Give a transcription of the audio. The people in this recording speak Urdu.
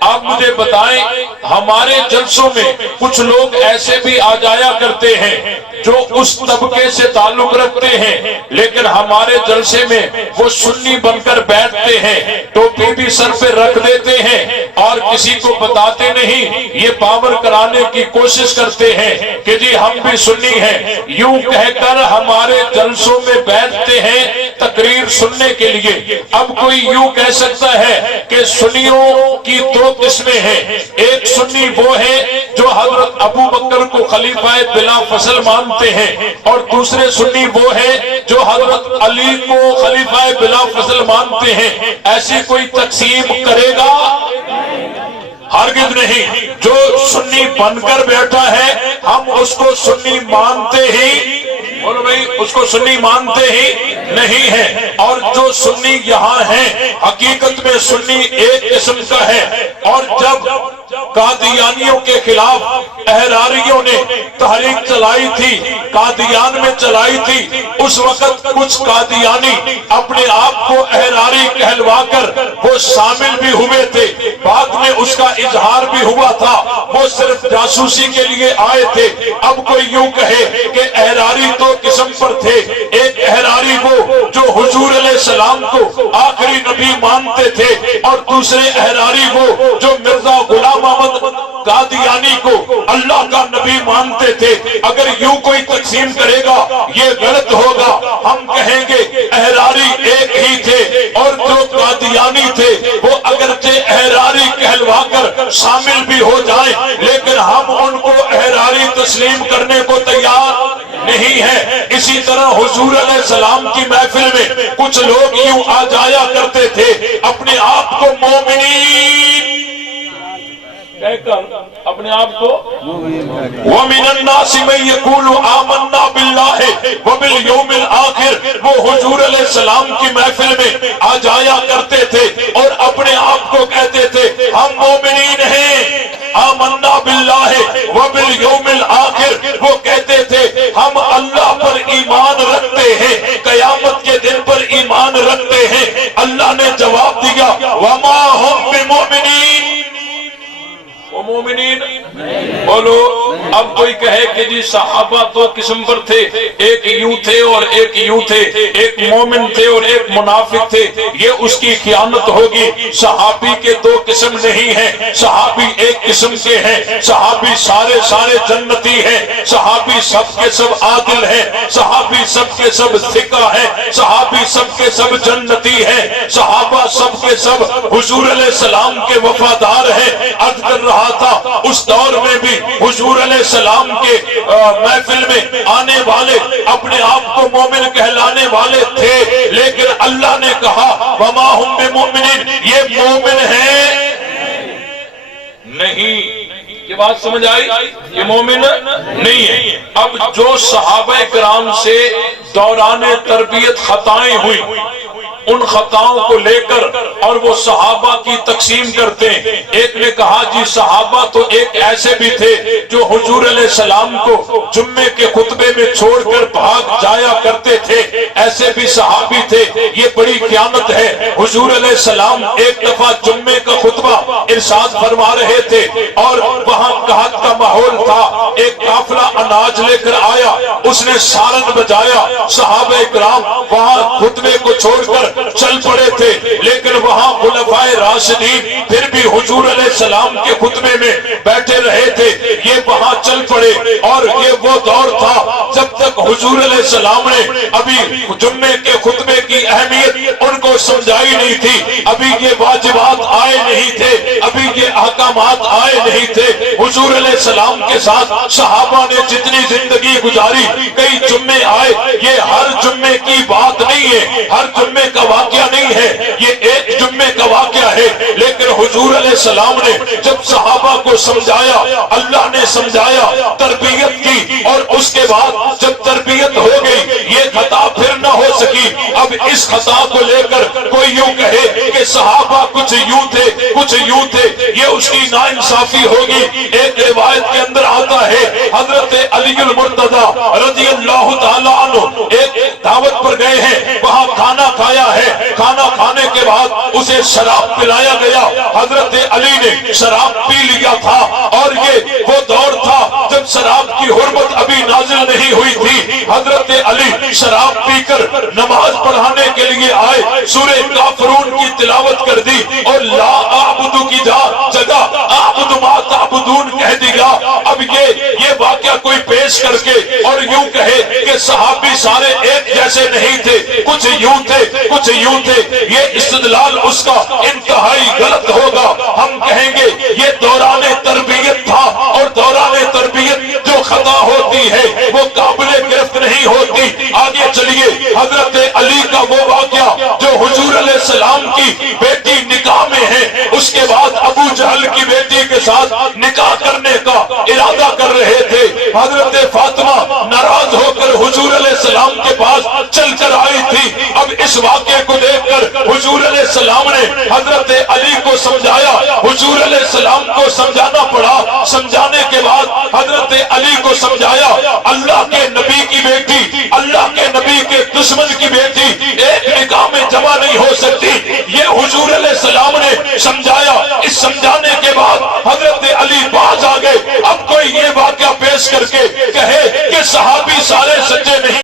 آپ مجھے بتائیں ہمارے جلسوں میں کچھ لوگ ایسے بھی آ جایا کرتے ہیں جو اس طبقے سے تعلق رکھتے ہیں، لیکن ہمارے جلسے میں وہ سنی بن کر بیٹھتے ہیں، ٹوپی بھی سر پہ رکھ دیتے ہیں اور کسی کو بتاتے نہیں، یہ پاور کرانے کی کوشش کرتے ہیں کہ جی ہم بھی سنی ہیں، یوں کہہ کر ہمارے جلسوں میں بیٹھتے ہیں تقریر سننے کے لیے۔ اب کوئی یوں کہہ سکتا ہے کہ سنیوں کی دو قسمیں ہیں، ایک سنی وہ ہے جو حضرت ابو بکر کو خلیفہ بلا فصل مانتے ہیں، اور دوسرے سنی وہ ہے جو حضرت علی کو خلیفہ بلا فصل مانتے ہیں۔ ایسی کوئی تقسیم کرے گا؟ ہرگز نہیں۔ جو سنی بن کر بیٹھا ہے ہم اس کو سنی مانتے ہی بولو بھائی اس کو سنی مانتے ہی نہیں ہے، اور جو سنی یہاں ہیں حقیقت میں سنی ایک قسم کا ہے۔ اور جب قادیانیوں کے خلاف احراریوں نے تحریک چلائی تھی، قادیان میں چلائی تھی، اس وقت کچھ قادیانی اپنے آپ کو احراری کہلوا کر وہ شامل بھی ہوئے تھے، بعد میں اس کا اظہار بھی ہوا تھا، وہ صرف جاسوسی کے لیے آئے تھے۔ اب کوئی یوں کہے کہ احراری دو قسم پر تھے، ایک احراری وہ جو حضور علیہ السلام کو آخری نبی مانتے تھے، اور دوسرے احراری وہ جو مرزا غلام احمد قادیانی کو اللہ کا نبی مانتے تھے۔ اگر یوں کوئی تقسیم کرے گا یہ غلط ہوگا۔ ہم کہیں گے احراری ایک ہی تھے، اور جو قادیانی تھے وہ اگرچہ احراری کہلوا کر شامل بھی ہو جائیں لیکن ہم ان کو احراری تسلیم کرنے کو تیار نہیں ہے۔ اسی طرح حضور علیہ السلام کی محفل میں کچھ لوگ یوں آ جایا کرتے تھے اپنے آپ کو مومنین کہہ کر، اپنے آپ کو وَمِنَ النَّاسِ مَن يَقُولُ آمَنَّا بِاللَّهِ وَبِالْيَوْمِ الْآخِرِ، وہ حضور علیہ السلام کی محفل میں آ جایا کرتے تھے اور اپنے آپ کو کہتے تھے ہم مومنین ہیں، آمنا باللہ وبالیوم الآخر، وہ کہتے تھے ہم اللہ پر ایمان رکھتے ہیں، قیامت کے دن پر ایمان رکھتے ہیں۔ اللہ نے جواب دیا وَمَا هُمْ بِمُؤْمِنِينَ، وہ مومنین بولو۔ اب کوئی کہے کہ جی صحابہ دو قسم پر تھے، ایک یوں تھے اور ایک یوں تھے، ایک مومن تھے اور ایک منافق تھے، یہ اس کی خیانت ہوگی۔ صحابی کے دو قسم نہیں ہیں، صحابی ایک قسم کے ہیں، صحابی سارے جنتی ہیں، صحابی سب کے سب عادل ہیں، صحابی سب کے سب ثقہ ہیں، صحابی سب کے سب جنتی ہیں، صحابہ سب کے سب حضور علیہ السلام کے وفادار ہیں۔ عرض کر رہا تھا اس دور میں بھی حضور علیہ السلام کے محفل میں آنے والے اپنے آپ کو مومن کہلانے والے تھے، لیکن اللہ نے کہا وما ہم بمؤمنین، یہ مومن ہیں نہیں۔ یہ بات سمجھ آئی؟ یہ مومن نہیں ہے۔ اب جو صحابہ کرام سے دوران تربیت خطائیں ہوئی ان خطاؤں کو لے کر اور وہ صحابہ کی تقسیم کرتے ہیں۔ ایک نے کہا جی صحابہ تو ایک ایسے بھی تھے جو حضور علیہ السلام کو جمعے کے خطبے میں چھوڑ کر بھاگ جایا کرتے تھے، ایسے بھی صحابی تھے، یہ بڑی خیانت ہے۔ حضور علیہ السلام ایک دفعہ جمعے کا خطبہ ارشاد فرما رہے تھے اور وہاں قحط کا ماحول تھا، ایک قافلہ اناج لے کر آیا، اس نے سارن بجایا، صحابہ کرام وہاں خطبے کو چھوڑ کر چل پڑے تھے، لیکن وہاں خلفائے راشدین پھر بھی حضور علیہ السلام کے خطبے میں بیٹھے رہے تھے، یہ وہاں چل پڑے۔ اور یہ وہ دور تھا جب تک حضور علیہ السلام نے ابھی جمعے کے خطبے کی اہمیت ان کو سمجھائی نہیں تھی، ابھی یہ واجبات آئے نہیں تھے، ابھی یہ احکامات آئے نہیں تھے۔ حضور علیہ السلام کے ساتھ صحابہ نے جتنی زندگی گزاری، کئی جمعے آئے، یہ ہر جمعے کی بات نہیں ہے، ہر جمعے کا واقعہ نہیں ہے، یہ ایک جمعے کا واقعہ ہے۔ لیکن حضور علیہ السلام نے جب صحابہ کو سمجھایا، اللہ نے سمجھایا، تربیت کی، اور اس کے بعد جب تربیت ہو گئی یہ خطا پھر نہ ہو سکی۔ اب اب اس خطا کو لے کر کوئی یوں کہے کہ صحابہ کچھ یوں تھے کچھ یوں تھے، یہ اس کی ناانصافی ہوگی۔ ایک روایت کے اندر آتا ہے حضرت علی المرتضی رضی اللہ تعالیٰ عنہ ایک دعوت پر گئے ہیں، وہاں کھانا کھایا ہے، کھانا کھانے کے بعد اسے شراب پلایا گیا، حضرت علی نے شراب پی لیا تھا، اور یہ وہ دور تھا جب شراب کی حرمت ابھی نازل نہیں ہوئی تھی۔ حضرت علی شراب پی کر نماز پڑھانے کے لیے آئے، سورہ کافرون کی تلاوت کر دی اور لا اعبد کی جگہ اعبد ما تعبدون کہہ دیا۔ اب یہ واقعہ کوئی پیش کر کے اور یوں کہے کہ صحابی سارے ایک جیسے نہیں تھے، کچھ یوں تھے کچھ یوں تھے، یہ استدلال اس کا انتہائی غلط ہوگا۔ ہم کہیں گے یہ دوران تربیت تھا، اور دوران تربیت جو خطا ہوتی ہے وہ قابل گرفت نہیں ہوتی۔ آگے چلیے، حضرت علی کا وہ واقعہ جو حضور علیہ السلام کی بیٹی نکاح میں ہے، اس کے بعد ابو جہل کی بیٹی کے ساتھ نکاح کرنے کا ارادہ کر رہے تھے، حضرت فاطمہ ناراض ہو کر حضور علیہ السلام کے پاس چل کر آئی تھی۔ اب اس واقعے کو دیکھ کر حضور علیہ السلام نے حضرت علی کو سمجھایا، حضور علیہ السلام کو سمجھانا پڑا، سمجھانے کے بعد حضرت علی کو سمجھایا اللہ کے نبی کی بیٹی، اللہ کے نبی کے دشمن کی بیٹی ایک نکاح میں جمع نہیں ہو سکتی۔ یہ حضور علیہ السلام نے سمجھایا